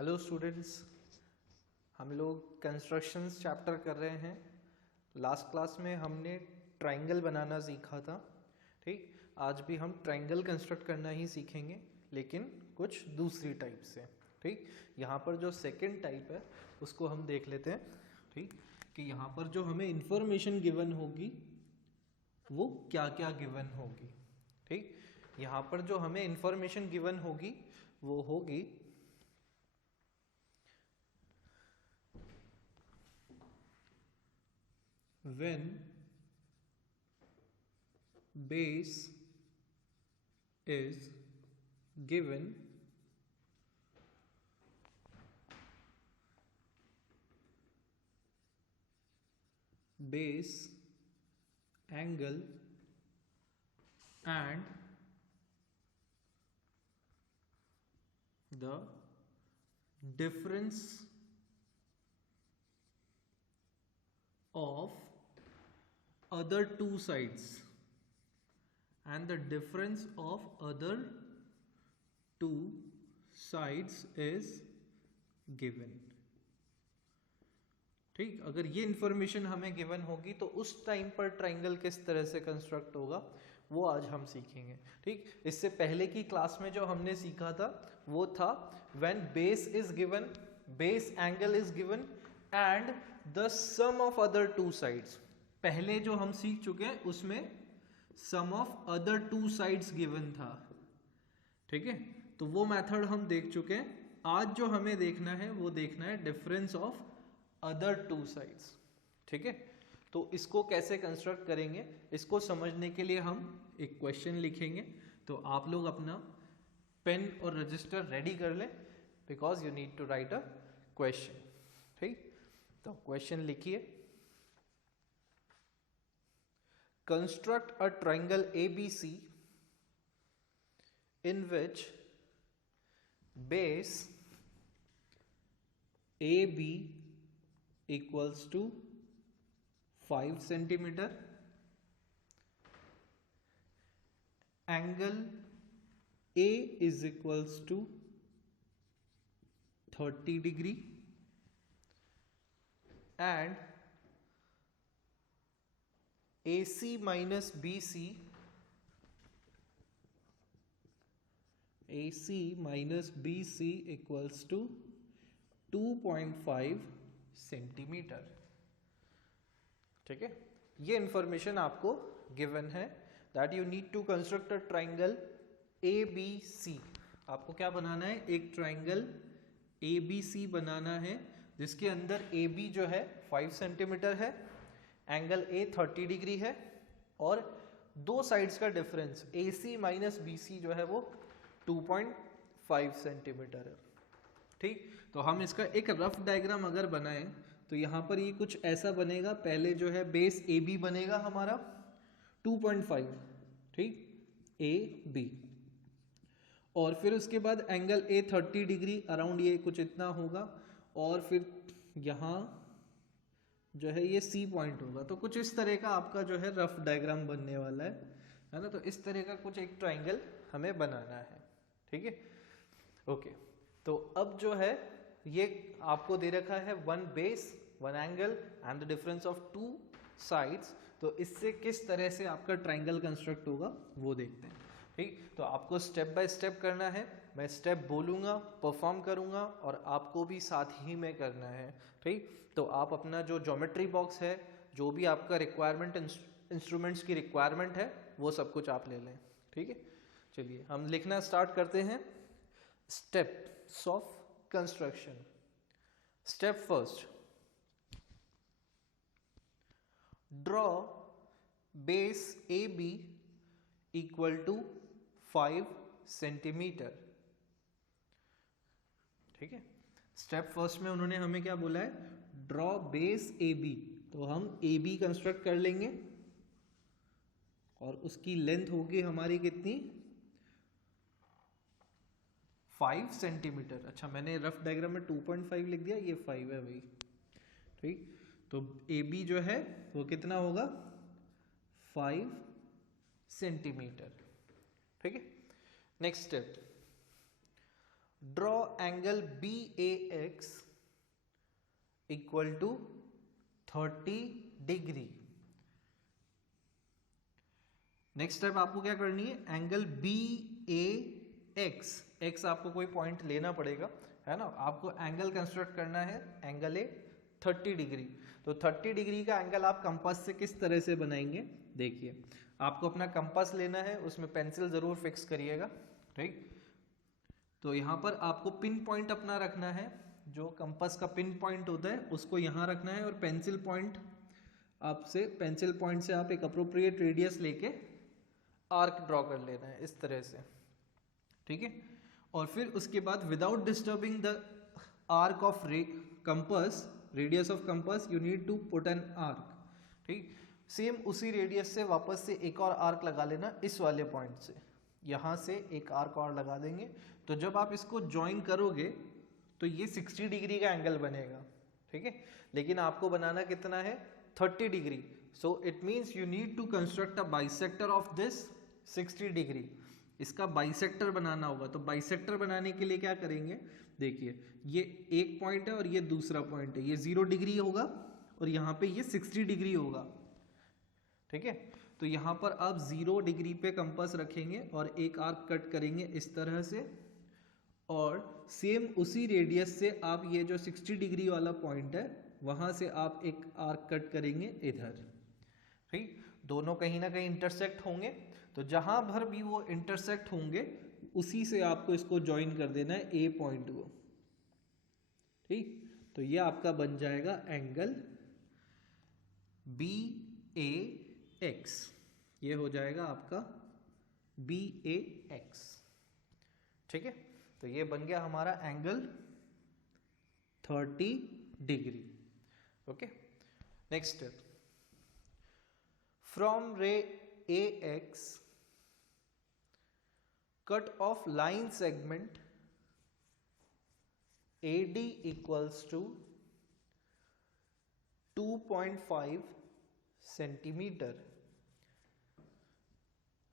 Hello students, हम लोग constructions chapter कर रहे हैं। लास्ट क्लास में हमने ट्रायंगल बनाना सीखा था। ठीक, आज भी हम ट्रायंगल कंस्ट्रक्ट करना ही सीखेंगे, लेकिन कुछ दूसरी टाइप से। ठीक, यहाँ पर जो सेकंड टाइप है उसको हम देख लेते हैं। ठीक, कि यहाँ पर जो हमें इंफॉर्मेशन गिवन होगी वो क्या क्या गिवन होगी। ठीक, यहाँ पर जो हमें इंफॉर्मेशन गिवन होगी वो होगी when base is given, base angle and the difference of other two sides and the difference of other two sides is given। ठीक, अगर ये इंफॉर्मेशन हमें गिवन होगी तो उस टाइम पर ट्रायंगल किस तरह से कंस्ट्रक्ट होगा वो आज हम सीखेंगे। ठीक, इससे पहले की क्लास में जो हमने सीखा था वो था when base is given, base angle is given and the sum of other two sides. पहले जो हम सीख चुके हैं उसमें sum of other two sides given था। ठीक है, तो वो मेथड हम देख चुके हैं। आज जो हमें देखना है वो देखना है difference of other two sides. ठीक है, तो इसको कैसे कंस्ट्रक्ट करेंगे, इसको समझने के लिए हम एक क्वेश्चन लिखेंगे। तो आप लोग अपना पेन और रजिस्टर रेडी कर लें, because you need to write a question. ठीक, तो क्वेश्चन लिखिए। Construct a triangle ABC in which base AB equals to 5 centimeter, angle A is equals to 30 degree and AC minus BC equals to 2.5 centimetre. ठीक है, ये information आपको given है that you need to construct a triangle ABC। आपको क्या बनाना है, एक triangle ABC बनाना है जिसके अंदर AB जो है 5 सेंटीमीटर है, एंगल A 30 डिग्री है और दो साइड्स का डिफरेंस AC माइनस BC जो है वो 2.5 सेंटीमीटर है। ठीक, तो हम इसका एक रफ डायग्राम अगर बनाएं तो यहां पर ये कुछ ऐसा बनेगा। पहले जो है बेस AB बनेगा हमारा 2.5, ठीक, AB, और फिर उसके बाद एंगल A 30 डिग्री अराउंड ये कुछ इतना होगा और फिर यहां जो है ये C पॉइंट होगा। तो कुछ इस तरह का आपका जो है रफ डायग्राम बनने वाला है ना। तो इस तरह का कुछ एक ट्रायंगल हमें बनाना है। ठीक है, ओके। तो अब जो है ये आपको दे रखा है one base, one angle and the difference of two sides. तो इससे किस तरह से आपका ट्रायंगल कंस्ट्रक्ट होगा वो देखते हैं। ठीक, तो आपको स्टेप बाय स्टेप करना है। मैं स्टेप बोलूंगा, परफॉर्म करूंगा और आपको भी साथ ही में करना है। ठीक, तो आप अपना जो ज्योमेट्री बॉक्स है, जो भी आपका रिक्वायरमेंट, इंस्ट्रूमेंट्स की रिक्वायरमेंट है, वो सब कुछ आप ले लें। ठीक है, चलिए हम लिखना स्टार्ट करते हैं। Steps of construction. Step first, draw base AB equal to 5 centimetre. ठीक है, स्टेप फर्स्ट में उन्होंने हमें क्या बोला है, ड्रॉ बेस AB। तो हम AB कंस्ट्रक्ट कर लेंगे और उसकी लेंथ होगी हमारी कितनी, 5 सेंटीमीटर। अच्छा, मैंने रफ डायग्राम में 2.5 लिख दिया, ये 5 है भाई। ठीक, तो AB जो है वो कितना होगा, 5 सेंटीमीटर। ठीक है, next step, draw angle B A X equal to 30 degree. Next step आपको क्या करनी है, angle B A X, X आपको कोई पॉइंट लेना पड़ेगा, है ना, आपको एंगल कंस्ट्रक्ट करना है, एंगल ए 30 डिग्री। तो 30 डिग्री का एंगल आप कंपास से किस तरह से बनाएंगे, देखिए आपको अपना कंपास लेना है, उसमें पेंसिल जरूर फिक्स करिएगा, ठीक। तो यहाँ पर आपको पिन पॉइंट अपना रखना है, जो कंपास का पिन पॉइंट होता है उसको यहाँ रखना है, और पेंसिल पॉइंट पेंसिल पॉइंट से आप एक अप्रोप्रिएट रेडियस लेके आर्क ड्रॉ कर लेना है इस तरह से, ठीक है। और फिर उसके बाद without disturbing the arc of compass, radius of compass, you need to put an arc, ठीक। सेम उसी रेडियस से वापस से एक और आर्क लगा लेना, इस वाले पॉइंट से यहाँ से एक आर्क और लगा देंगे। तो जब आप इसको ज्वाइन करोगे तो ये 60 डिग्री का एंगल बनेगा, ठीक है। लेकिन आपको बनाना कितना है, 30 degree. So it means you need to construct a bisector of this 60 degree. इसका बाइसेक्टर बनाना होगा। तो बाइसेक्टर बनाने के लिए क्या करेंगे, देखिए ये एक पॉइंट है और ये दूसरा पॉइंट है, ये 0 डिग्री होगा और यहाँ पे ये 60 डिग्री होगा, ठीक है। तो यहाँ पर आप 0 डिग्री पे कंपास रखेंगे और एक आर्क कट करेंगे इस तरह से, और सेम उसी रेडियस से आप ये जो 60 डिग्री वाला पॉइंट है वहां से आप एक आर्क कट करेंगे इधर, ठीक। दोनों कहीं ना कहीं इंटरसेक्ट होंगे, तो जहां भर भी वो इंटरसेक्ट होंगे उसी से आपको इसको ज्वाइन कर देना है ए पॉइंट को, ठीक। तो ये आपका बन जाएगा एंगल बी ए एक्स, ये हो जाएगा आपका बी ए एक्स, ठीक है। तो ये बन गया हमारा angle 30 degree, okay. Next step, from ray A X cut off line segment AD equals to 2.5 centimetre,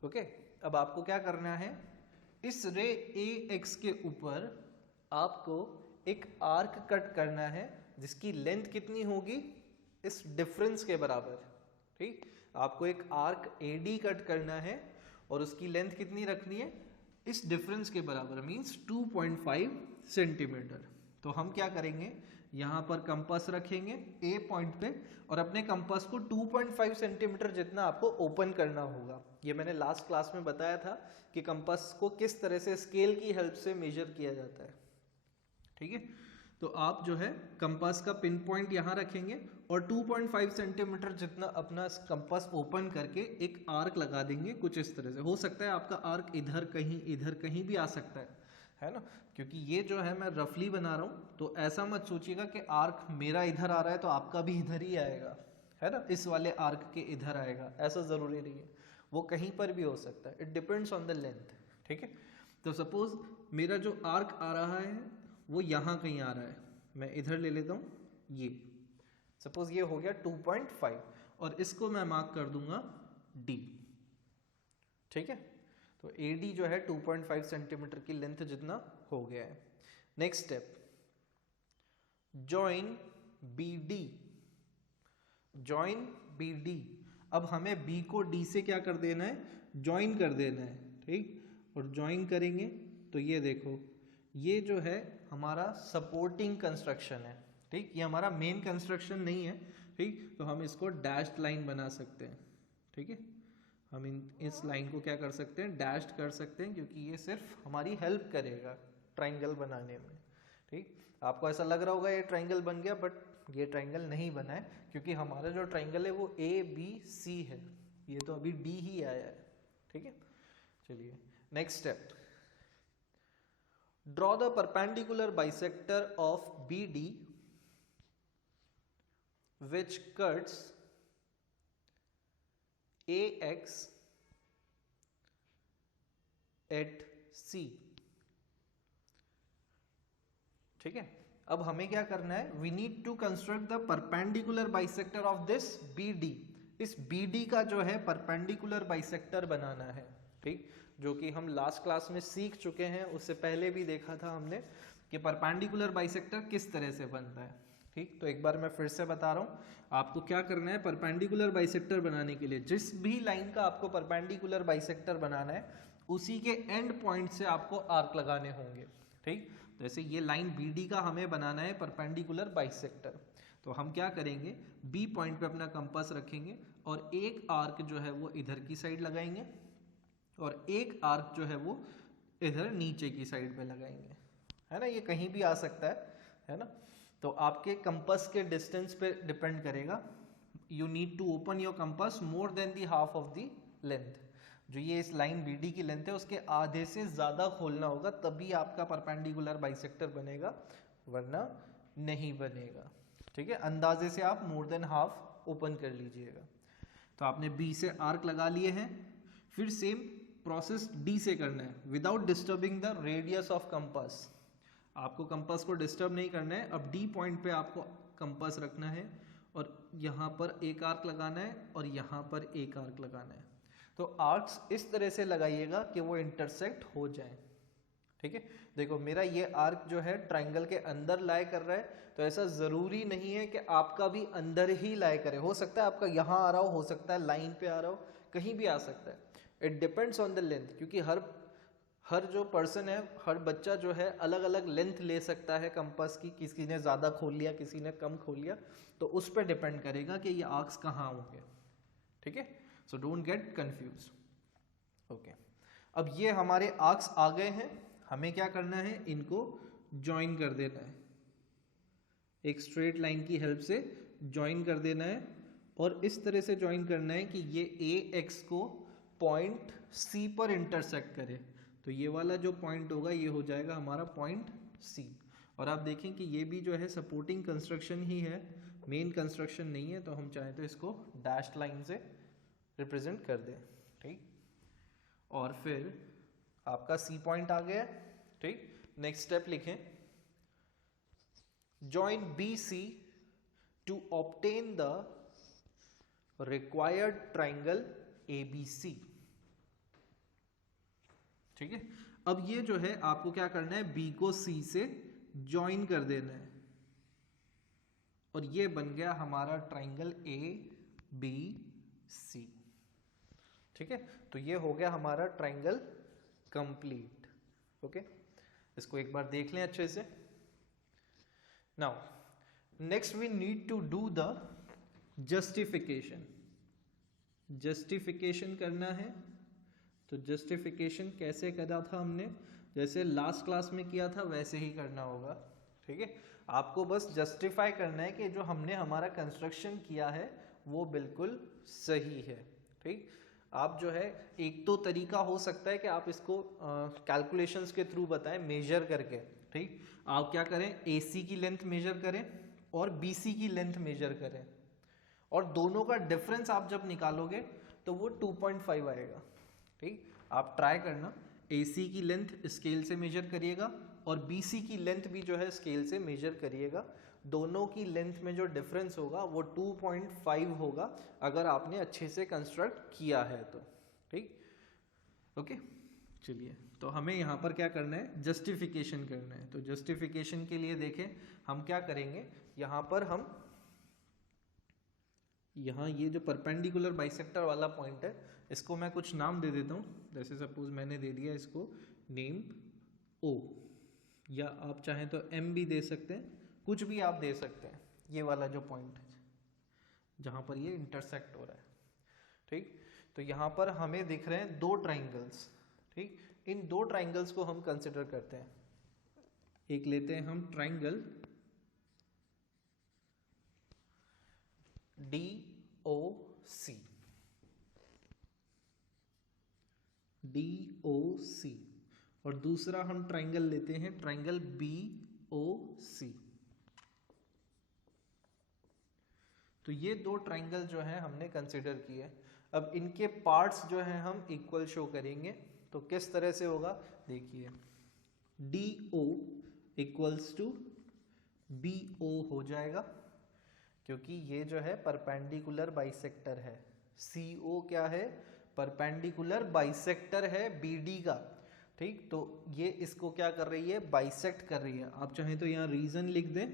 okay. अब आपको क्या करना है, इस रे AX के ऊपर आपको एक आर्क कट करना है जिसकी लेंथ कितनी होगी, इस डिफरेंस के बराबर, ठीक। आपको एक आर्क AD कट करना है और उसकी लेंथ कितनी रखनी है, इस डिफरेंस के बराबर, मींस 2.5 सेंटीमीटर। तो हम क्या करेंगे, यहाँ पर कंपास रखेंगे ए पॉइंट पे और अपने कंपास को 2.5 सेंटीमीटर जितना आपको ओपन करना होगा। ये मैंने लास्ट क्लास में बताया था कि कंपास को किस तरह से स्केल की हेल्प से मेजर किया जाता है, ठीक है। तो आप जो है कंपास का पिन पॉइंट यहाँ रखेंगे और 2.5 सेंटीमीटर जितना अपना कंपास ओपन करके एक आर्क लगा देंगे कुछ इस तरह से। हो सकता है आपका आर्क इधर कहीं भी आ सकता है ना, क्योंकि ये जो है मैं रफली बना रहा हूँ, तो ऐसा मत सोचिएगा कि आर्क मेरा इधर आ रहा है तो आपका भी इधर ही आएगा, है ना, इस वाले आर्क के इधर आएगा, ऐसा जरूरी नहीं है, वो कहीं पर भी हो सकता है, it depends on the length, ठीक है। तो सपोज मेरा जो आर्क आ रहा है वो यहाँ कहीं आ रहा है, मैं इधर ले लेता हूँ, ये सपोज ये हो गया 2.5 और इसको मैं मार्क कर दूंगा D, ठीक है। तो AD जो है 2.5 सेंटीमीटर की लेंथ जितना हो गया है। Next step, join BD, join BD। अब हमें B को D से क्या कर देना है, जॉइन कर देना है, ठीक। और जॉइन करेंगे तो ये देखो, ये जो है हमारा सपोर्टिंग कंस्ट्रक्शन है, ठीक। ये हमारा मेन कंस्ट्रक्शन नहीं है, ठीक। तो हम इसको डैश्ड लाइन बना सकते हैं, ठीक है। हम इस लाइन को क्या कर सकते हैं, डैश्ड कर सकते हैं, क्योंकि ये सिर्फ हमारी हेल्प करेगा ट्राइंगल बनाने में, ठीक। आपको ऐसा लग रहा होगा ये ट्राइंगल बन गया, बट ये ट्राइंगल नहीं बना है, क्योंकि हमारा जो ट्राइंगल है वो ABC है, ये तो अभी D ही आया है, ठीक है। चलिए next step, draw the perpendicular bisector of BD which cuts AX at C, ठीक है। अब हमें क्या करना है, we need to construct the perpendicular bisector of this BD। इस BD का जो है परपेंडिकुलर बाइसेक्टर बनाना है, ठीक। जो कि हम लास्ट क्लास में सीख चुके हैं, उससे पहले भी देखा था हमने कि परपेंडिकुलर बाइसेक्टर किस तरह से बनता है। ठीक, तो एक बार मैं फिर से बता रहा हूँ, आपको क्या करना है, परपेंडिकुलर बाइसेक्टर बनाने के लिए जिस भी लाइन का आपको परपेंडिकुलर बाइसेक्टर बनाना है उसी के एंड पॉइंट से आपको आर्क लगाने होंगे। ठीक, जैसे ये लाइन BD का हमें बनाना है परपेंडिकुलर बाइसेक्टर, तो हम क्या करेंगे, B पॉइंट पे अपना कंपास रखेंगे और एक आर्क जो है वो इधर की साइड लगाएंगे और एक आर्क जो है वो इधर नीचे की साइड पे लगाएंगे, है ना। ये कहीं भी आ सकता है ना। तो आपके कंपास के डिस्टेंस पे डिपेंड करेगा। You need to open your compass more than the half of the length. जो ये इस लाइन BD की लेंथ है उसके आधे से ज़्यादा खोलना होगा, तभी आपका परपेंडिकुलर बाइसेक्टर बनेगा, वरना नहीं बनेगा। ठीक है, अंदाजे से आप मोर देन हाफ ओपन कर लीजिएगा। तो आपने B से आर्क लगा लिए हैं, फिर सेम प्रोसेस D से करना है without disturbing the radius of compass. आपको कंपास को डिस्टर्ब नहीं करना है। अब D पॉइंट पे आपको कंपास रखना है और यहाँ पर एक आर्क लगाना है और यहाँ पर एक आर्क लगाना है। तो आर्क्स इस तरह से लगाइएगा कि वो इंटरसेक्ट हो जाए। ठीक है, देखो मेरा ये आर्क जो है ट्राइंगल के अंदर लाए कर रहा है, तो ऐसा जरूरी नहीं है कि आपका भी अंदर ही लाए करे। हो सकता है आपका यहाँ आ रहा हो सकता है लाइन पे आ रहा हो, कहीं भी आ सकता है। It depends on the length, क्योंकि हर जो पर्सन है, हर बच्चा जो है अलग अलग लेंथ ले सकता है कंपास की। किसी ने ज़्यादा खोल लिया, किसी ने कम खोल लिया, तो उस पर डिपेंड करेगा कि ये आर्क्स कहाँ होंगे। ठीक है, so don't get confuse. Okay, अब ये हमारे आर्क्स आ गए हैं, हमें क्या करना है, इनको ज्वाइन कर देना है। एक स्ट्रेट लाइन की हेल्प से ज्वाइन कर देना है और इस तरह से ज्वाइन करना है कि ये AX को पॉइंट C पर इंटरसेक्ट करे। तो ये वाला जो पॉइंट होगा ये हो जाएगा हमारा पॉइंट C। और आप देखें कि ये भी जो है सपोर्टिंग कंस्ट्रक्शन ही है, मेन कंस्ट्रक्शन नहीं है, तो हम चाहें तो इसको डैश लाइन से रिप्रेजेंट कर दें। ठीक, और फिर आपका C पॉइंट आ गया। ठीक, नेक्स्ट स्टेप लिखें, join BC to obtain the required triangle ABC। ठीक है, अब ये जो है आपको क्या करना है, B को C से ज्वाइन कर देना है और ये बन गया हमारा ट्राइंगल ABC। ठीक है, तो ये हो गया हमारा ट्राइंगल कंप्लीट। ओके, इसको एक बार देख लें अच्छे से। Now, next we need to do the justification। justification करना है, तो justification कैसे करा था हमने, जैसे लास्ट क्लास में किया था वैसे ही करना होगा। ठीक है, आपको बस जस्टिफाई करना है कि जो हमने हमारा कंस्ट्रक्शन किया है वो बिल्कुल सही है। ठीक, आप जो है एक तो तरीका हो सकता है कि आप इसको कैलकुलेशंस के थ्रू बताएं, मेजर करके। ठीक, आप क्या करें, AC की लेंथ मेजर करें और BC की लेंथ मेजर करें और दोनों का डिफरेंस आप जब निकालोगे तो वो 2.5 आएगा। ठीक, आप ट्राई करना, AC की लेंथ स्केल से मेजर करिएगा और BC की लेंथ भी जो है स्केल से मेजर करिएगा। दोनों की लेंथ में जो डिफरेंस होगा वो 2.5 होगा अगर आपने अच्छे से कंस्ट्रक्ट किया है तो। ठीक, ओके, चलिए, तो हमें यहाँ पर क्या करना है, जस्टिफिकेशन करना है। तो जस्टिफिकेशन के लिए देखें हम क्या करेंगे, यहाँ पर हम यहाँ ये जो परपेंडिकुलर बाइसेक्टर वाला पॉइंट है इसको मैं कुछ नाम दे देता हूँ। जैसे सपोज मैंने दे दिया इसको नेम O, या आप चाहें तो M भी दे सकते हैं, कुछ भी आप दे सकते हैं। ये वाला जो पॉइंट है जहाँ पर ये इंटरसेक्ट हो रहा है। ठीक, तो यहाँ पर हमें दिख रहे हैं दो ट्राइंगल्स। ठीक, इन दो ट्राइंगल्स को हम कंसिडर करते हैं। एक लेते हैं हम ट्राइंगल DOC, DOC, और दूसरा हम ट्राइंगल लेते हैं ट्राइंगल BOC। तो ये दो ट्राइंगल जो है हमने कंसिडर किए। अब इनके पार्ट्स जो हैं हम इक्वल शो करेंगे, तो किस तरह से होगा देखिए, DO इक्वल्स टू BO हो जाएगा क्योंकि ये जो है परपेंडिकुलर बाइसेक्टर है। CO क्या है, परपेंडिकुलर बाइसेक्टर है BD का, ठीक। तो ये इसको क्या कर रही है, बाइसेक्ट कर रही है। आप चाहें तो यहाँ रीजन लिख दें,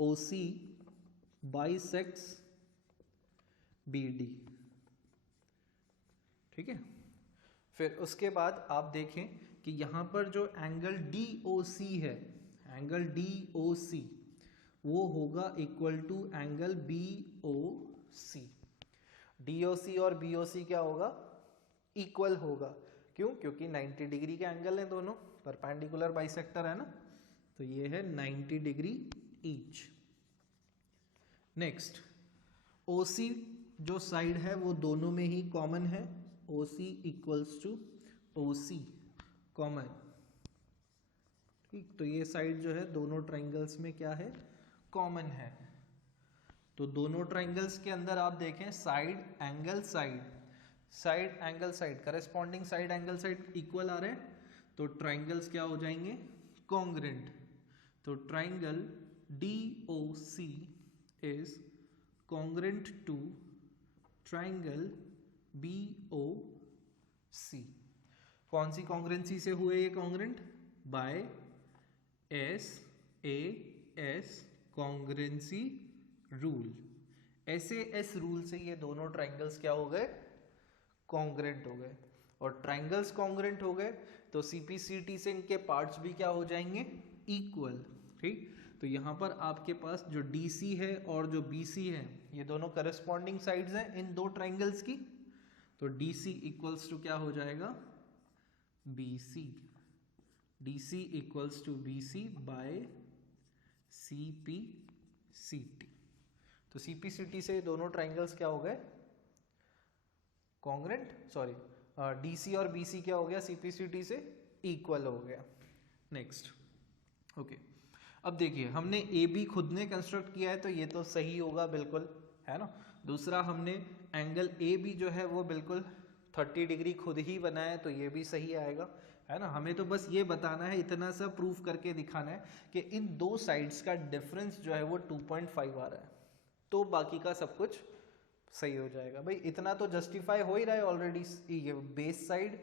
OC बाइसेक्ट्स BD, ठीक है। फिर उसके बाद आप देखें कि यहाँ पर जो एंगल DOC है, एंगल DOC वो होगा equal to angle BOC। DOC और BOC क्या होगा, इक्वल होगा। क्यों? क्योंकि 90 डिग्री के एंगल हैं दोनों, परपेंडिकुलर बाइसेक्टर है ना, तो ये है 90 डिग्री ईच। नेक्स्ट, OC जो साइड है वो दोनों में ही कॉमन है, OC equals to OC common, ठीक। तो ये साइड जो है दोनों ट्राइंगल्स में क्या है, कॉमन है। तो दोनों ट्राइंगल्स के अंदर आप देखें side angle side, side angle side, corresponding side angle side equal आ रहे हैं, तो ट्राइंगल्स क्या हो जाएंगे, कॉन्ग्रेंट। तो triangle DOC is congruent to triangle BOC। कौन सी कॉन्ग्रेंसी से हुए ये congruent, by SAS congruency rule. SAS rule से ये दोनों ट्राइंगल्स क्या हो गए, कॉन्ग्रेंट हो गए। और ट्राइंगल्स कॉन्ग्रेंट हो गए तो CPCT से इनके पार्ट्स भी क्या हो जाएंगे, इक्वल, ठीक। तो यहाँ पर आपके पास जो DC है और जो BC है ये दोनों करस्पॉन्डिंग साइड्स हैं इन दो ट्राइंगल्स की, तो DC इक्वल्स टू क्या हो जाएगा, BC। DC equals to BC by CPCT। तो CPCT से दोनों ट्राइंगल्स क्या हो गए, कॉन्ग्रेंट, सॉरी DC और BC क्या हो गया, CPCT से इक्वल हो गया। Next, okay. अब देखिए हमने AB खुद ने कंस्ट्रक्ट किया है तो ये तो सही होगा बिल्कुल, है ना। दूसरा हमने एंगल AB जो है वो बिल्कुल 30 डिग्री खुद ही बनाया है तो ये भी सही आएगा, है ना। हमें तो बस ये बताना है, इतना सा प्रूफ करके दिखाना है कि इन दो साइड्स का डिफरेंस जो है वो 2.5 आ रहा है, तो बाकी का सब कुछ सही हो जाएगा। भाई इतना तो जस्टिफाई हो ही रहा है ऑलरेडी, ये बेस साइड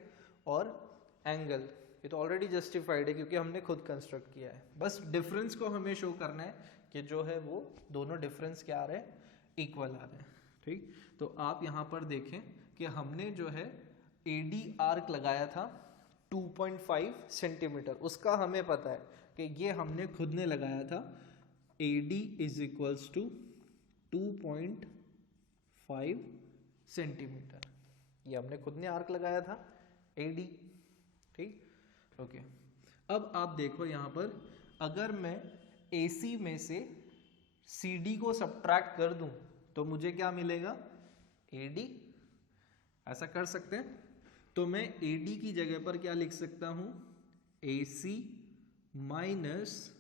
और एंगल ये तो ऑलरेडी जस्टिफाइड है क्योंकि हमने खुद कंस्ट्रक्ट किया है। बस डिफरेंस को हमें शो करना है कि जो है वो दोनों डिफरेंस क्या आ रहे हैं, इक्वल आ रहे हैं, ठीक। तो आप यहाँ पर देखें कि हमने जो है AD आर्क लगाया था 2.5 सेंटीमीटर, उसका हमें पता है कि ये हमने खुद ने लगाया था, AD is equals to 2.5 centimetre, ये हमने खुद ने आर्क लगाया था AD, ठीक, ओके। अब आप देखो यहाँ पर अगर मैं AC में से CD को सब्ट्रैक्ट कर दूं तो मुझे क्या मिलेगा, AD। ऐसा कर सकते हैं, तो मैं AD की जगह पर क्या लिख सकता हूं, AC माइनस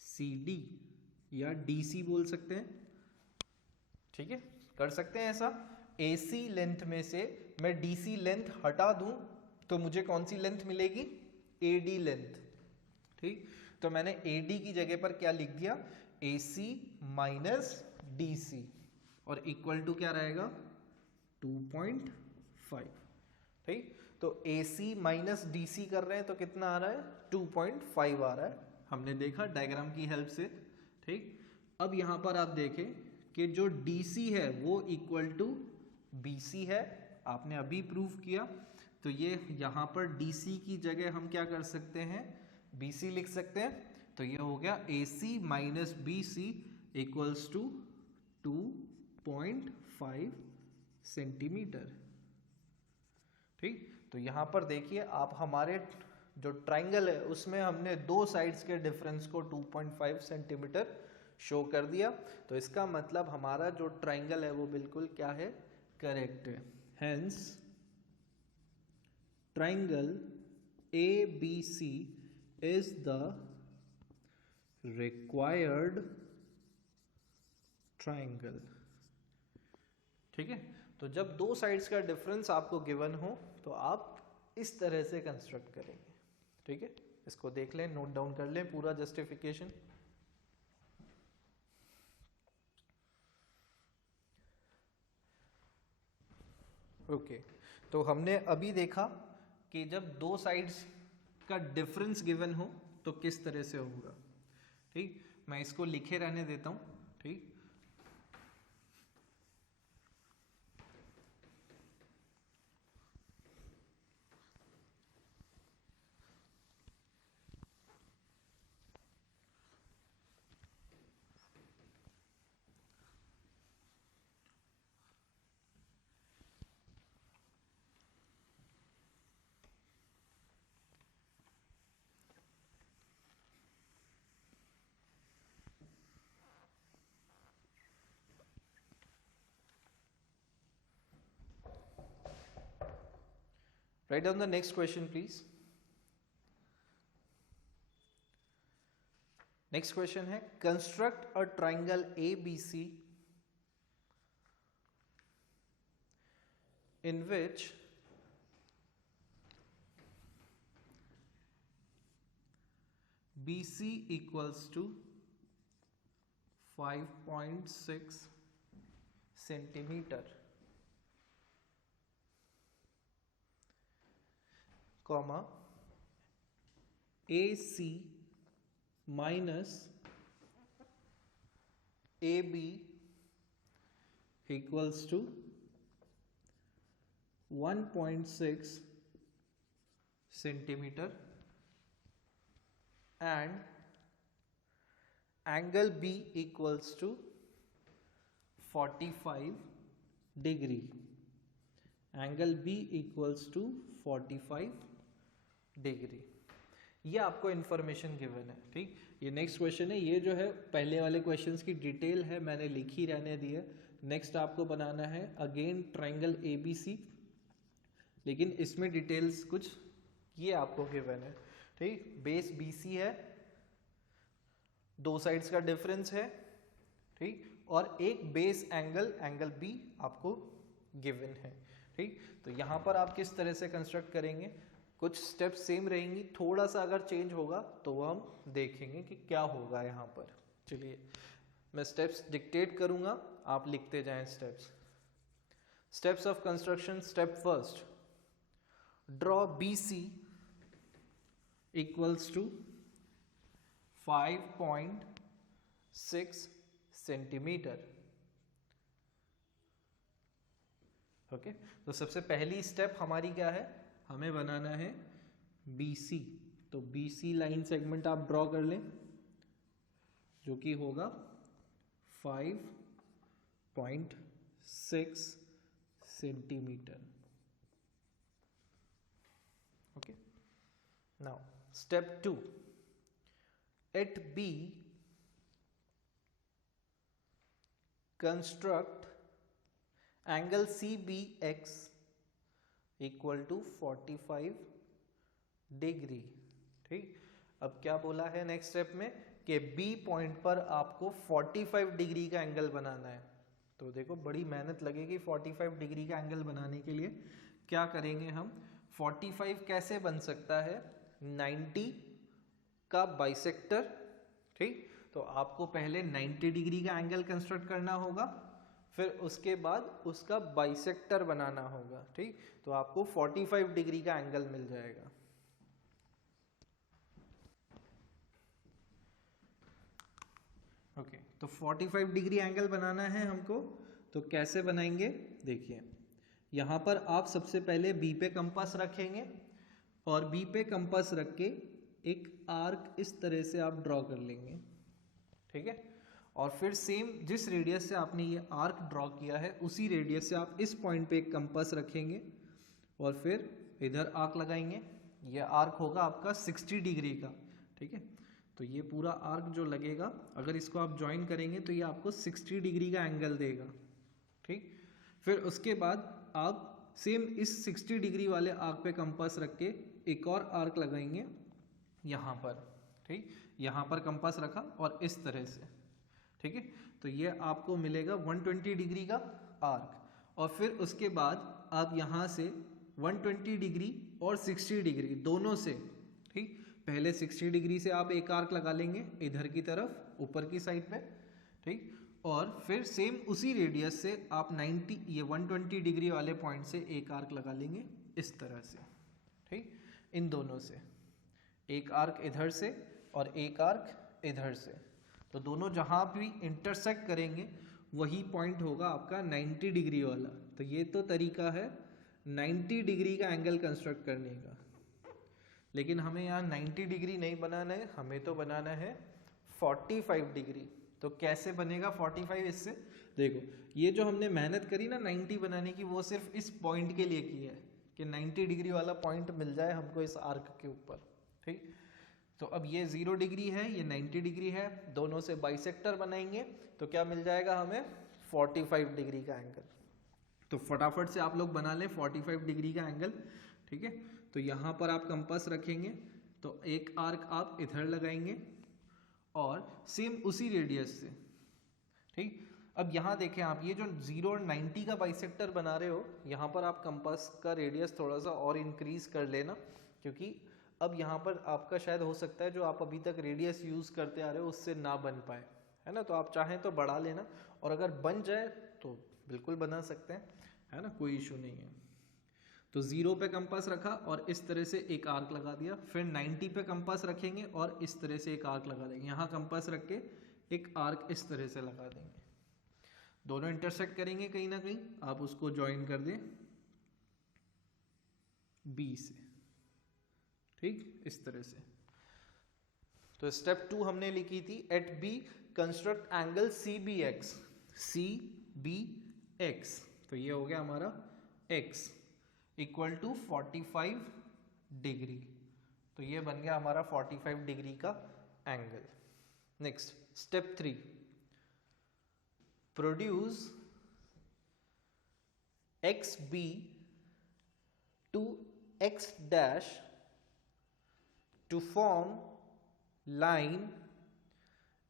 CD या DC बोल सकते हैं, ठीक है, कर सकते हैं ऐसा। AC लेंथ में से मैं DC लेंथ हटा दूं तो मुझे कौन सी लेंथ मिलेगी, AD लेंथ, ठीक। तो मैंने AD की जगह पर क्या लिख दिया, AC माइनस DC और इक्वल टू क्या रहेगा, 2.5, ठीक। तो AC माइनस DC कर रहे हैं तो कितना आ रहा है, 2.5 आ रहा है, हमने देखा डायग्राम की हेल्प से, ठीक। अब यहां पर आप देखें कि जो DC है वो इक्वल टू BC है, आपने अभी प्रूव किया। तो ये यहाँ पर DC की जगह हम क्या कर सकते हैं, BC लिख सकते हैं। तो ये हो गया AC minus BC equals to 2.5 centimetre, ठीक। तो यहाँ पर देखिए आप, हमारे जो ट्राइंगल है उसमें हमने दो साइड्स के डिफरेंस को 2.5 सेंटीमीटर शो कर दिया, तो इसका मतलब हमारा जो ट्राइंगल है वो बिल्कुल क्या है, करेक्ट है। Hence triangle ABC is the required triangle, ठीक है। तो जब दो साइड्स का डिफरेंस आपको गिवन हो तो आप इस तरह से कंस्ट्रक्ट करेंगे, ठीक है। इसको देख लें, नोट डाउन कर लें पूरा जस्टिफिकेशन। ओके, तो हमने अभी देखा कि जब दो साइड्स का डिफरेंस गिवन हो तो किस तरह से होगा। ठीक, मैं इसको लिखे रहने देता हूँ। ठीक, write down the next question please. Next question है construct a triangle ABC in which BC equals to 5.6 centimeter, comma AC minus AB equals to 1.6 centimeter and angle B equals to 45 degree. Angle B equals to 45 degree. ये आपको information given है। ठीक, ये next question है। ये जो है पहले वाले क्वेश्चंस की डिटेल है, मैंने लिखी रहने दी है। नेक्स्ट आपको बनाना है अगेन ट्राइंगल ABC, लेकिन इसमें डिटेल्स कुछ ये आपको गिवन है। ठीक, बेस BC है, दो साइड्स का डिफरेंस है। ठीक, और एक बेस एंगल B आपको गिवन है। ठीक, तो यहाँ पर आप किस तरह से कंस्ट्रक्ट करेंगे, कुछ स्टेप्स सेम रहेंगी, थोड़ा सा अगर चेंज होगा तो वो हम देखेंगे कि क्या होगा यहाँ पर। चलिए मैं स्टेप्स डिक्टेट करूँगा, आप लिखते जाएं steps. Steps of construction. Step first, draw BC equals to 5.6 centimetre. Okay, तो सबसे पहली स्टेप हमारी क्या है, हमें बनाना है BC। तो BC लाइन सेगमेंट आप ड्रॉ कर लें, जो कि होगा 5.6 centimetre. Okay, now step 2, at B construct angle CBX equal to 45 degree. ठीक, अब क्या बोला है नेक्स्ट स्टेप में कि B पॉइंट पर आपको 45 डिग्री का एंगल बनाना है। तो देखो बड़ी मेहनत लगेगी 45 डिग्री का एंगल बनाने के लिए। क्या करेंगे हम, 45 कैसे बन सकता है, 90 का बाइसेक्टर। ठीक, तो आपको पहले 90 डिग्री का एंगल कंस्ट्रक्ट करना होगा, फिर उसके बाद उसका बाइसेक्टर बनाना होगा। ठीक, तो आपको 45 डिग्री का एंगल मिल जाएगा। ओके, तो 45 डिग्री एंगल बनाना है हमको, तो कैसे बनाएंगे देखिए। यहाँ पर आप सबसे पहले B पे कंपास रखेंगे और B पे कंपास रख के एक आर्क इस तरह से आप ड्रॉ कर लेंगे। ठीक है, और फिर सेम जिस रेडियस से आपने ये आर्क ड्रॉ किया है उसी रेडियस से आप इस पॉइंट पे एक कंपास रखेंगे और फिर इधर आर्क लगाएंगे। ये आर्क होगा आपका 60 डिग्री का। ठीक है, तो ये पूरा आर्क जो लगेगा, अगर इसको आप ज्वाइन करेंगे तो ये आपको 60 डिग्री का एंगल देगा। ठीक, फिर उसके बाद आप सेम इस 60 डिग्री वाले आर्क पे कंपास रख के एक और आर्क लगाएंगे यहाँ पर। ठीक, यहाँ पर कंपास रखा और इस तरह से। ठीक है, तो ये आपको मिलेगा 120 डिग्री का आर्क। और फिर उसके बाद आप यहाँ से 120 डिग्री और 60 डिग्री दोनों से, ठीक, पहले 60 डिग्री से आप एक आर्क लगा लेंगे इधर की तरफ ऊपर की साइड पे। ठीक, और फिर सेम उसी रेडियस से आप 90 ये 120 डिग्री वाले पॉइंट से एक आर्क लगा लेंगे इस तरह से, ठीक, इन दोनों से एक आर्क इधर से और एक आर्क इधर से, तो दोनों जहां भी इंटरसेक्ट करेंगे वही पॉइंट होगा आपका 90 डिग्री वाला। तो ये तो तरीका है 90 डिग्री का एंगल कंस्ट्रक्ट करने का, लेकिन हमें यहाँ 90 डिग्री नहीं बनाना है, हमें तो बनाना है 45 डिग्री। तो कैसे बनेगा 45? इससे देखो, ये जो हमने मेहनत करी ना 90 बनाने की, वो सिर्फ इस पॉइंट के लिए की है कि 90 डिग्री वाला पॉइंट मिल जाए हमको इस आर्क के ऊपर, ठीक। तो अब ये 0 डिग्री है, ये 90 डिग्री है, दोनों से बाइसेक्टर बनाएंगे तो क्या मिल जाएगा हमें 45 डिग्री का एंगल। तो फटाफट से आप लोग बना लें 45 डिग्री का एंगल, ठीक है। तो यहाँ पर आप कंपास रखेंगे तो एक आर्क आप इधर लगाएंगे और सेम उसी रेडियस से, ठीक। अब यहाँ देखें आप, ये जो 0 और 90 का बाइसेक्टर बना रहे हो, यहाँ पर आप कंपास का रेडियस थोड़ा सा और इंक्रीज कर लेना, क्योंकि अब यहाँ पर आपका शायद हो सकता है जो आप अभी तक रेडियस यूज़ करते आ रहे हो उससे ना बन पाए, है ना। तो आप चाहें तो बढ़ा लेना, और अगर बन जाए तो बिल्कुल बना सकते हैं, है ना, कोई इशू नहीं है। तो 0 पे कंपास रखा और इस तरह से एक आर्क लगा दिया, फिर 90 पे कंपास रखेंगे और इस तरह से एक आर्क लगा देंगे, यहाँ कंपास रख के एक आर्क इस तरह से लगा देंगे, दोनों इंटरसेक्ट करेंगे कहीं ना कहीं, आप उसको ज्वाइन कर दें बी से, ठीक, इस तरह से। तो स्टेप 2 हमने लिखी थी, at B construct angle C B X, C B X, तो ये हो गया हमारा x इक्वल टू 45 डिग्री, तो ये बन गया हमारा 45 डिग्री का angle. Next step 3, produce X B to X dash to form line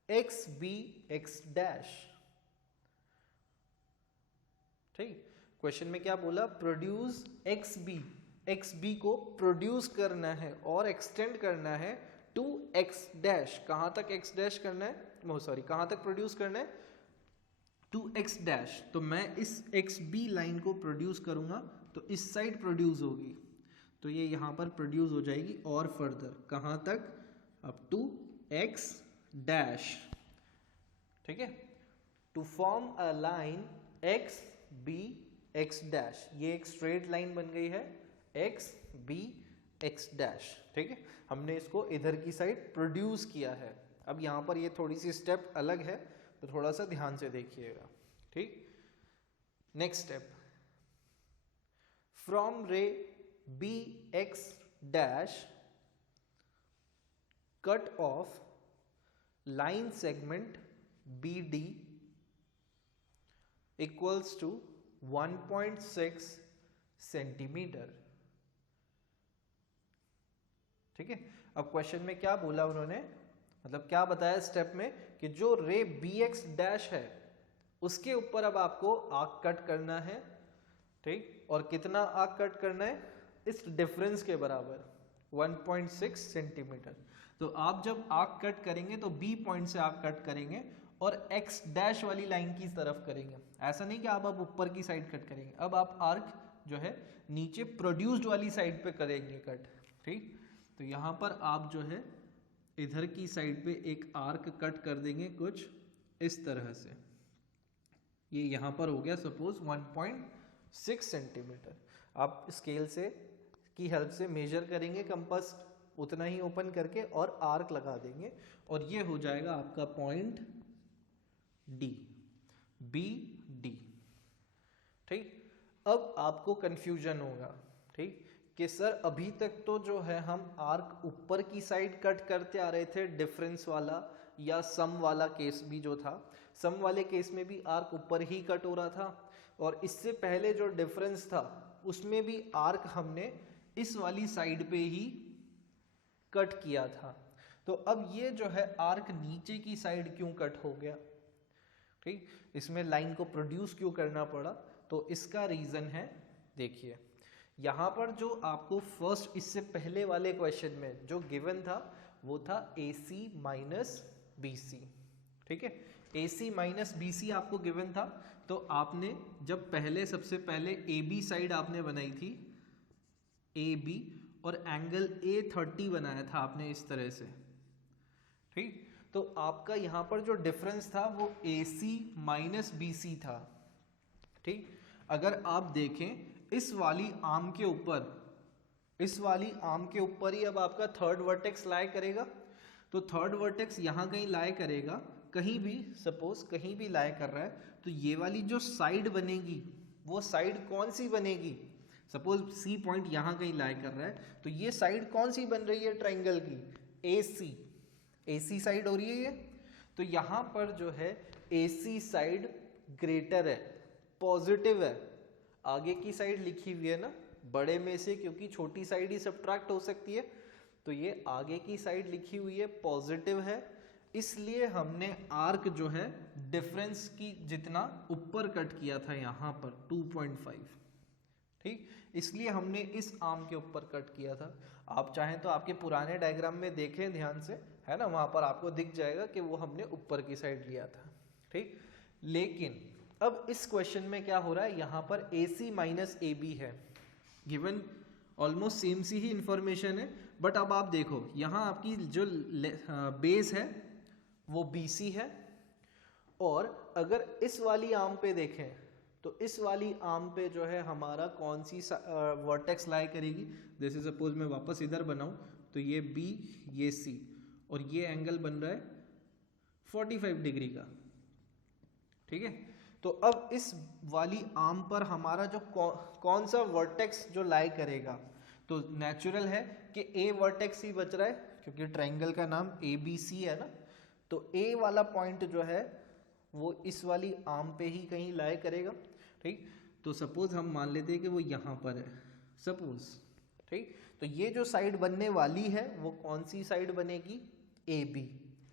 X B X dash, ठीक। क्वेश्चन में क्या बोला, प्रोड्यूस एक्स बी को प्रोड्यूस करना है और एक्सटेंड करना है टू एक्स डैश, कहां तक एक्स डैश करना है, सॉरी कहां तक प्रोड्यूस करना है, टू एक्स डैश। तो मैं इस एक्स बी लाइन को प्रोड्यूस करूंगा तो इस साइड प्रोड्यूस होगी, तो ये यहाँ पर प्रोड्यूस हो जाएगी और फर्दर कहाँ तक, अप टू एक्स डैश, ठीक है। To form a line X B X dash, ये एक स्ट्रेट लाइन बन गई है एक्स बी एक्स डैश, ठीक है। हमने इसको इधर की साइड प्रोड्यूस किया है। अब यहाँ पर ये थोड़ी सी स्टेप अलग है, तो थोड़ा सा ध्यान से देखिएगा, ठीक। Next step, from ray B X dash cut off line segment B D equals to 1.6 centimetre, ठीक है। अब क्वेश्चन में क्या बोला उन्होंने, मतलब क्या बताया स्टेप में, कि जो रे बी एक्स डैश है उसके ऊपर अब आपको आर्क कट करना है, ठीक। और कितना आर्क कट करना है, इस डिफरेंस के बराबर 1.6 सेंटीमीटर। तो आप जब आर्क कट करेंगे तो बी पॉइंट से आर्क कट करेंगे और एक्स डैश वाली लाइन की तरफ करेंगे, ऐसा नहीं कि आप अब ऊपर की साइड कट करेंगे, अब आप आर्क जो है नीचे प्रोड्यूस्ड वाली साइड पे करेंगे कट, ठीक। तो यहाँ पर आप जो है इधर की साइड पे एक आर्क कट कर देंगे कुछ इस तरह से, ये यहाँ पर हो गया सपोज 1.6 सेंटीमीटर। आप स्केल से की हेल्प से मेजर करेंगे, कंपास उतना ही ओपन करके और आर्क लगा देंगे, और ये हो जाएगा आपका पॉइंट डी, बी डी, ठीक। अब आपको कंफ्यूजन होगा, ठीक, कि सर अभी तक तो जो है हम आर्क ऊपर की साइड कट करते आ रहे थे, डिफरेंस वाला या सम वाला केस भी जो था, सम वाले केस में भी आर्क ऊपर ही कट हो रहा था, और इससे पहले जो डिफरेंस था उसमें भी आर्क हमने इस वाली साइड पे ही कट किया था। तो अब ये जो है आर्क नीचे की साइड क्यों कट हो गया, ठीक, इसमें लाइन को प्रोड्यूस क्यों करना पड़ा, तो इसका रीजन है, देखिए यहाँ पर जो आपको फर्स्ट इससे पहले वाले क्वेश्चन में जो गिवन था वो था AC माइनस BC, ठीक है। AC माइनस BC आपको गिवन था, तो आपने जब सबसे पहले AB साइड आपने बनाई थी AB, और एंगल A30 बनाया था आपने इस तरह से, ठीक। तो आपका यहाँ पर जो डिफरेंस था वो AC माइनस BC था, ठीक। अगर आप देखें इस वाली आर्म के ऊपर ही अब आपका थर्ड वर्टेक्स लाई करेगा, तो थर्ड वर्टेक्स यहाँ कहीं लाई करेगा, कहीं भी सपोज कहीं भी लाई कर रहा है, तो ये वाली जो साइड बनेगी वो साइड कौन सी बनेगी, सपोज C पॉइंट यहाँ कहीं लाई कर रहा है, तो ये साइड कौन सी बन रही है ट्राइंगल की, AC साइड हो रही है ये। तो यहाँ पर जो है AC साइड ग्रेटर है, पॉजिटिव है, आगे की साइड लिखी हुई है ना बड़े में से, क्योंकि छोटी साइड ही सब्ट्रैक्ट हो सकती है, तो ये आगे की साइड लिखी हुई है पॉजिटिव है, इसलिए हमने आर्क जो है डिफरेंस की जितना ऊपर कट किया था यहाँ पर 2.5, ठीक। इसलिए हमने इस आर्म के ऊपर कट किया था। आप चाहें तो आपके पुराने डायग्राम में देखें ध्यान से, है ना, वहां पर आपको दिख जाएगा कि वो हमने ऊपर की साइड लिया था, ठीक। लेकिन अब इस क्वेश्चन में क्या हो रहा है, यहाँ पर AC माइनस AB है, गिवन ऑलमोस्ट सेम सी ही इंफॉर्मेशन है, बट अब आप देखो यहाँ आपकी जो बेस है वो BC है, और अगर इस वाली आर्म पे देखें तो इस वाली आर्म पे जो है हमारा कौन सी वर्टेक्स लाई करेगी, जैसे सपोज मैं वापस इधर बनाऊं तो ये B ये C, और ये एंगल बन रहा है 45 डिग्री का, ठीक है। तो अब इस वाली आर्म पर हमारा जो कौन सा वर्टेक्स जो लाई करेगा, तो नेचुरल है कि A वर्टेक्स ही बच रहा है, क्योंकि ट्राइंगल का नाम ABC है ना, तो A वाला पॉइंट जो है वो इस वाली आर्म पे ही कहीं लाई करेगा, ठीक। तो सपोज हम मान लेते हैं कि वो यहाँ पर है सपोज, ठीक। तो ये जो साइड बनने वाली है वो कौन सी साइड बनेगी, AB,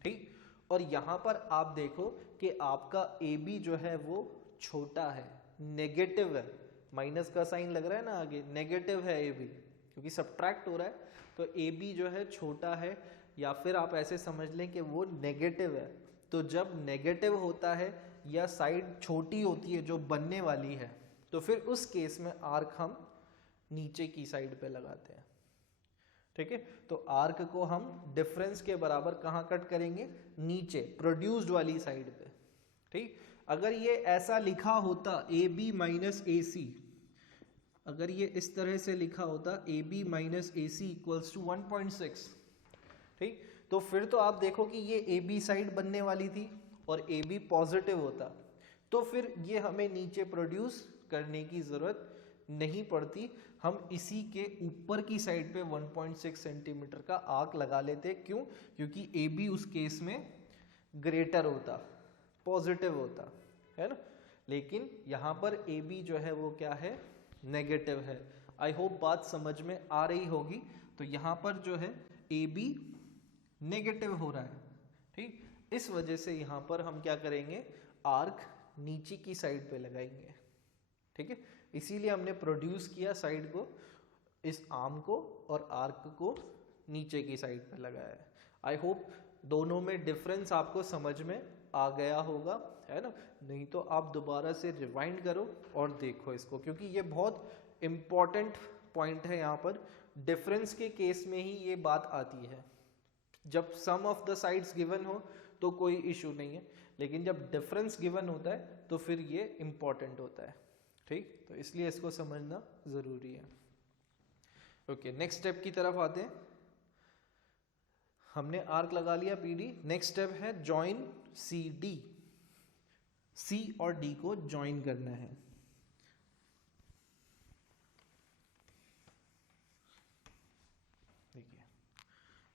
ठीक। और यहाँ पर आप देखो कि आपका AB जो है वो छोटा है, नेगेटिव है, माइनस का साइन लग रहा है ना आगे, नेगेटिव है AB, क्योंकि सब्ट्रैक्ट हो रहा है, तो AB जो है छोटा है, या फिर आप ऐसे समझ लें कि वो नेगेटिव है। तो जब नेगेटिव होता है या साइड छोटी होती है जो बनने वाली है, तो फिर उस केस में आर्क हम नीचे की साइड पे लगाते हैं, ठीक है। तो आर्क को हम डिफरेंस के बराबर कहाँ कट करेंगे, नीचे प्रोड्यूस्ड वाली साइड पे, ठीक। अगर ये ऐसा लिखा होता AB माइनस AC, अगर ये इस तरह से लिखा होता AB minus AC equals to 1.6, ठीक, तो फिर तो आप देखो कि ये AB साइड बनने वाली थी और AB पॉजिटिव होता, तो फिर ये हमें नीचे प्रोड्यूस करने की जरूरत नहीं पड़ती, हम इसी के ऊपर की साइड पे 1.6 सेंटीमीटर का आर्क लगा लेते। क्यों, क्योंकि AB उस केस में ग्रेटर होता, पॉजिटिव होता, है ना। लेकिन यहाँ पर AB जो है वो क्या है, नेगेटिव है। आई होप बात समझ में आ रही होगी। तो यहाँ पर जो है AB नेगेटिव हो रहा है, ठीक। इस वजह से यहाँ पर हम क्या करेंगे, आर्क नीचे की साइड पे लगाएंगे, ठीक है। इसीलिए हमने प्रोड्यूस किया साइड को, इस आर्म को, और आर्क को नीचे की साइड पे लगाया है। आई होप दोनों में डिफरेंस आपको समझ में आ गया होगा, है ना। नहीं तो आप दोबारा से रिवाइंड करो और देखो इसको, क्योंकि ये बहुत इम्पॉर्टेंट पॉइंट है। यहाँ पर डिफरेंस के केस में ही ये बात आती है। जब सम ऑफ द साइड्स गिवन हो तो कोई इशू नहीं है, लेकिन जब डिफरेंस गिवन होता है तो फिर ये इम्पॉर्टेंट होता है, ठीक। तो इसलिए इसको समझना जरूरी है। ओके, नेक्स्ट स्टेप की तरफ आते हैं। हमने आर्क लगा लिया BD, नेक्स्ट स्टेप है जॉइन CD, C और D को जॉइन करना है। देखिए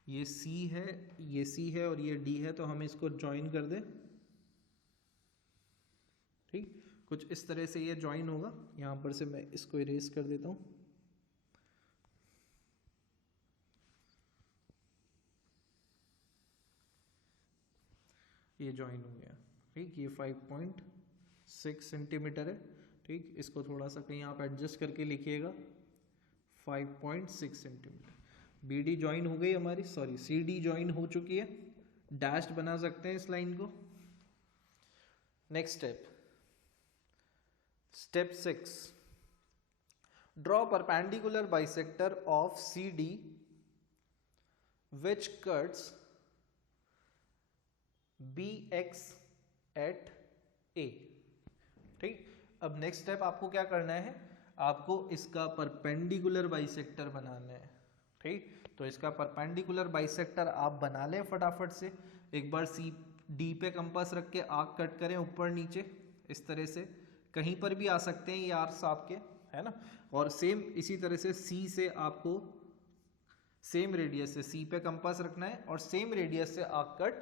ये C है, ये C है और ये D है, तो हम इसको जॉइन कर दें, ठीक। कुछ इस तरह से ये जॉइन होगा। यहाँ पर से मैं इसको इरेज कर देता हूँ। ये जॉइन हो गया, ठीक। ये 5.6 सेंटीमीटर है, ठीक। इसको थोड़ा सा कहीं आप एडजस्ट करके लिखिएगा, 5.6 सेंटीमीटर। BD जॉइन हो गई हमारी, सॉरी CD जॉइन हो चुकी है। डैश्ड बना सकते हैं इस लाइन को, next step 6, draw perpendicular bisector of CD which cuts BX at A। ठीक, अब नेक्स्ट स्टेप आपको क्या करना है, आपको इसका परपेंडिकुलर बाइसेक्टर बनाना है। ठीक, तो इसका परपेंडिकुलर बाइसेक्टर आप बना लें फटाफट से। एक बार CD पे कंपास रख के आर्क कट करें ऊपर नीचे, इस तरह से कहीं पर भी आ सकते हैं ये आर्क्स आपके, है ना। और सेम इसी तरह से C से आपको सेम रेडियस से C पे कंपास रखना है और सेम रेडियस से आर्क कट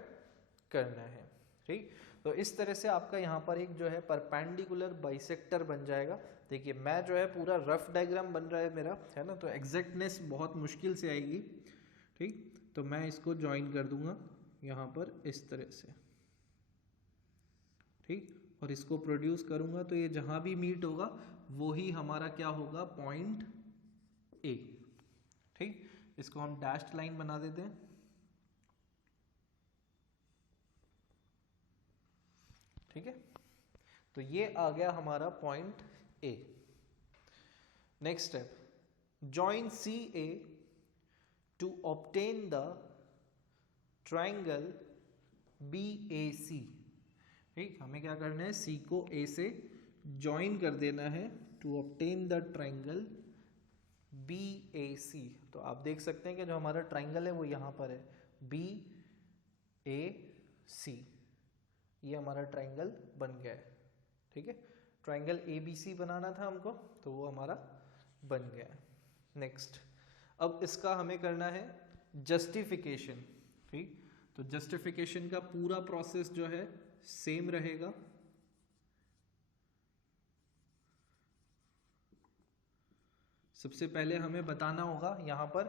करना है। ठीक, तो इस तरह से आपका यहाँ पर एक जो है परपेंडिकुलर बाइसेक्टर बन जाएगा। देखिए मैं जो है पूरा रफ डायग्राम बन रहा है मेरा, है ना, तो एग्जैक्टनेस बहुत मुश्किल से आएगी। ठीक, तो मैं इसको ज्वाइन कर दूंगा यहाँ पर इस तरह से। ठीक, और इसको प्रोड्यूस करूंगा तो ये जहां भी मीट होगा वो ही हमारा क्या होगा, पॉइंट A। ठीक, इसको हम डैश्ड लाइन बना देते हैं। ठीक है, तो ये आ गया हमारा point A। Next step, join CA to obtain the triangle BAC। ठीक, हमें क्या करना है, C को A से ज्वाइन कर देना है to obtain the triangle BAC। तो आप देख सकते हैं कि जो हमारा ट्राइंगल है वो यहाँ पर है BAC, ये हमारा ट्राइंगल बन गया है। ठीक है, ट्राइंगल ABC बनाना था हमको, तो वो हमारा बन गया है। नेक्स्ट, अब इसका हमें करना है जस्टिफिकेशन। ठीक, तो जस्टिफिकेशन का पूरा प्रोसेस जो है सेम रहेगा। सबसे पहले हमें बताना होगा यहाँ पर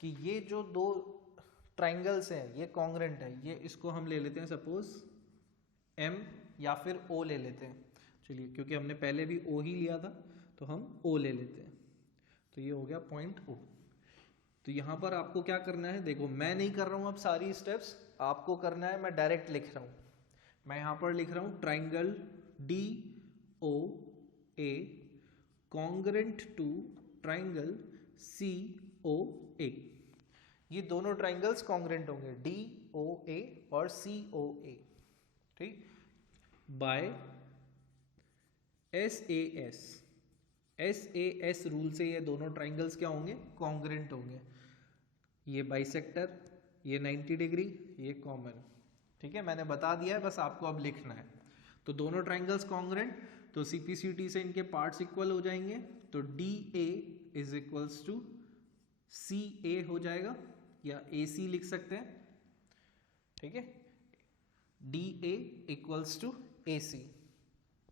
कि ये जो दो ट्राइंगल्स हैं ये कॉन्ग्रेंट है। ये इसको हम ले लेते हैं सपोज M या फिर O ले लेते हैं। चलिए, क्योंकि हमने पहले भी O ही लिया था तो हम O ले लेते हैं। तो ये हो गया पॉइंट O। तो यहाँ पर आपको क्या करना है, देखो मैं नहीं कर रहा हूँ अब सारी स्टेप्स, आपको करना है, मैं डायरेक्ट लिख रहा हूँ। मैं यहाँ पर लिख रहा हूँ triangle DOA congruent to triangle COA। ये दोनों ट्राइंगल्स कॉन्ग्रेंट होंगे, DOA और COA। ठीक, बाय SAS रूल से ये दोनों ट्राइंगल्स क्या होंगे, कॉन्ग्रेंट होंगे। ये बाइसेक्टर, ये 90 डिग्री, ये कॉमन। ठीक है, मैंने बता दिया है, बस आपको अब लिखना है। तो दोनों ट्राइंगल्स कॉन्ग्रेंट, तो CPCT से इनके पार्ट्स इक्वल हो जाएंगे। तो DA is equals to CA हो जाएगा, या AC लिख सकते हैं। ठीक है, DA equals to AC।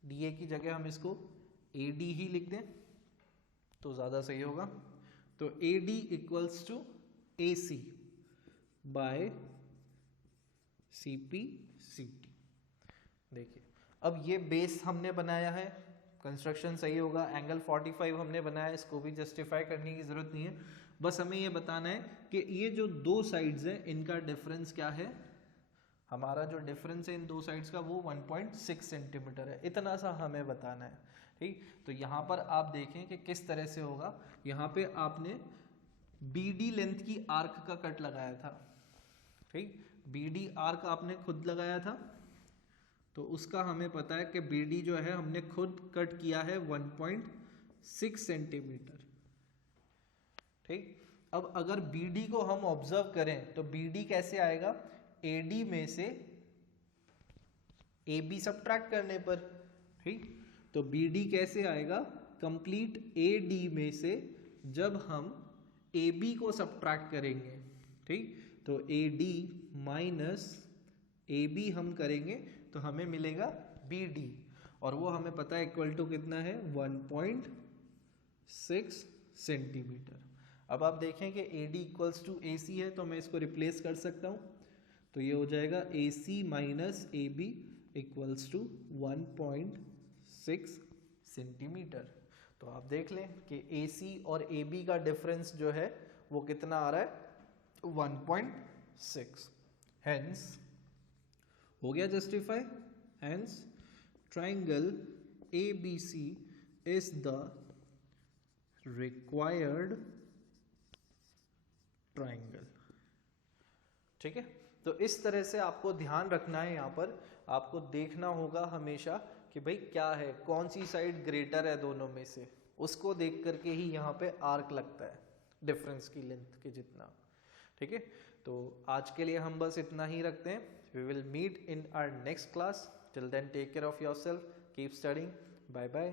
DA की जगह हम इसको AD ही लिख दें तो ज़्यादा सही होगा। तो AD equals to AC by CPCT। देखिए, अब ये बेस हमने बनाया है, कंस्ट्रक्शन सही होगा। एंगल 45 हमने बनाया, इसको भी जस्टिफाई करने की ज़रूरत नहीं है। बस हमें ये बताना है कि ये जो दो साइड्स हैं इनका डिफरेंस क्या है। हमारा जो डिफरेंस है इन दो साइड्स का वो 1.6 सेंटीमीटर है, इतना सा हमें बताना है। ठीक, तो यहाँ पर आप देखें कि किस तरह से होगा। यहाँ पे आपने BD लेंथ की आर्क का कट लगाया था। ठीक, BD आर्क आपने खुद लगाया था, तो उसका हमें पता है कि BD जो है हमने खुद कट किया है 1.6 सेंटीमीटर। ठीक, अब अगर BD को हम ऑब्जर्व करें तो BD कैसे आएगा, AD में से AB सब्ट्रैक्ट करने पर। ठीक, तो BD कैसे आएगा, कंप्लीट AD में से जब हम AB को सब्ट्रैक्ट करेंगे। ठीक, तो AD माइनस AB हम करेंगे तो हमें मिलेगा BD, और वो हमें पता है इक्वल टू कितना है, 1.6 सेंटीमीटर। अब आप देखें कि AD इक्वल्स टू AC है, तो मैं इसको रिप्लेस कर सकता हूँ। तो ये हो जाएगा AC minus AB equals to 1.6 centimetre. तो आप देख लें कि AC और AB का डिफरेंस जो है वो कितना आ रहा है, 1.6। हेंस हो गया justify. Hence triangle ABC is the required triangle। ठीक है, तो इस तरह से आपको ध्यान रखना है, यहाँ पर आपको देखना होगा हमेशा कि भाई क्या है, कौन सी साइड ग्रेटर है दोनों में से, उसको देख करके ही यहाँ पे आर्क लगता है डिफरेंस की लेंथ के जितना। ठीक है, तो आज के लिए हम बस इतना ही रखते हैं। We will meet in our next class. Till then take care of yourself, keep studying, bye bye.